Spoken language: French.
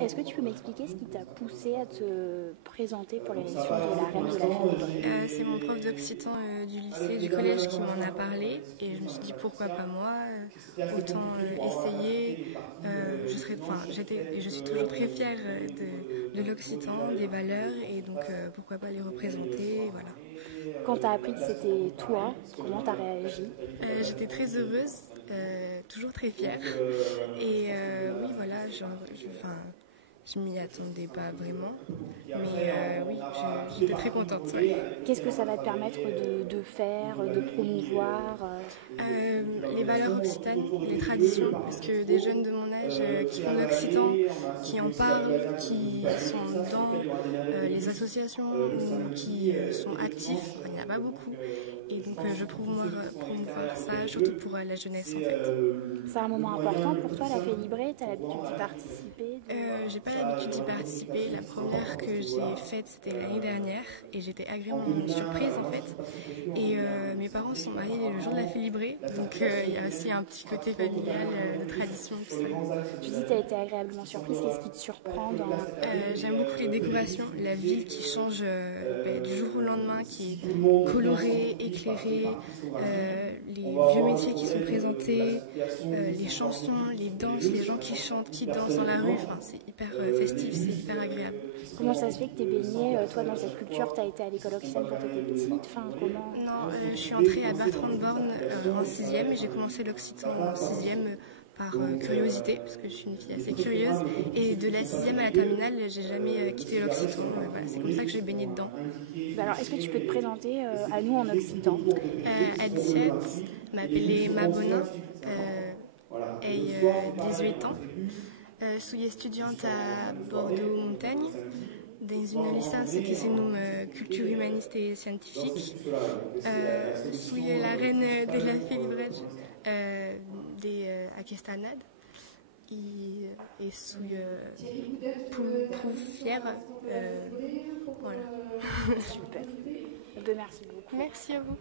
Est-ce que tu peux m'expliquer ce qui t'a poussé à te présenter pour l'élection de la reine de la Félibrée? C'est mon prof d'occitan du lycée, du collège qui m'en a parlé et je me suis dit pourquoi pas moi, autant essayer. Je suis toujours très fière de l'occitan, des valeurs et donc pourquoi pas les représenter, voilà. Quand t'as appris que c'était toi, comment t'as réagi? J'étais très heureuse, toujours très fière et oui voilà, je m'y attendais pas vraiment, mais oui, j'étais très contente. Ouais. Qu'est-ce que ça va te permettre de faire, de promouvoir? Les valeurs occitanes, les traditions, parce que des jeunes de mon âge qui font de l'occitan, qui en parlent, qui sont dans les associations ou qui sont actifs, il n'y en a pas beaucoup. Et donc je promouvoir ça, surtout pour la jeunesse en fait. C'est un moment important pour toi, la Félibrée? T'as l'habitude d'y participer? J'ai pas l'habitude d'y participer. La première que j'ai faite, c'était l'année dernière et j'étais agréablement surprise en fait. Et mes parents sont mariés le jour de la Félibrée, donc il y a aussi un petit côté familial, de tradition, tout ça. Tu dis que t'as été agréablement surprise, qu'est-ce qui te surprend dans... J'aime beaucoup les décorations, la ville qui change du jour au lendemain, qui est colorée, éclairée, les vieux métiers qui sont présentés, les chansons, les danses, les gens qui chantent, qui dansent dans la rue, enfin, c'est hyper festif, c'est hyper agréable. Comment ça se fait que t'es baignée, toi, dans cette culture? T'as été à l'école occitane quand t'étais petite? Enfin, comment... Non, je suis entrée à Bertrand de Born en 6e et j'ai commencé l'occitan en 6e par curiosité, parce que je suis une fille assez curieuse. Et de la 6e à la terminale, j'ai jamais quitté l'occitan. Voilà, c'est comme ça que j'ai baigné dedans. Alors, est-ce que tu peux te présenter à nous en occitan? Adichet, m'appelais Mabona, j'ai 18 ans. Suis étudiante à Bordeaux-Montagne dans une licence qui se nomme Culture humaniste et scientifique. Suis la reine de la Félibrée d'aquesta année et suis fière. Voilà. Super. Merci beaucoup. Merci à vous.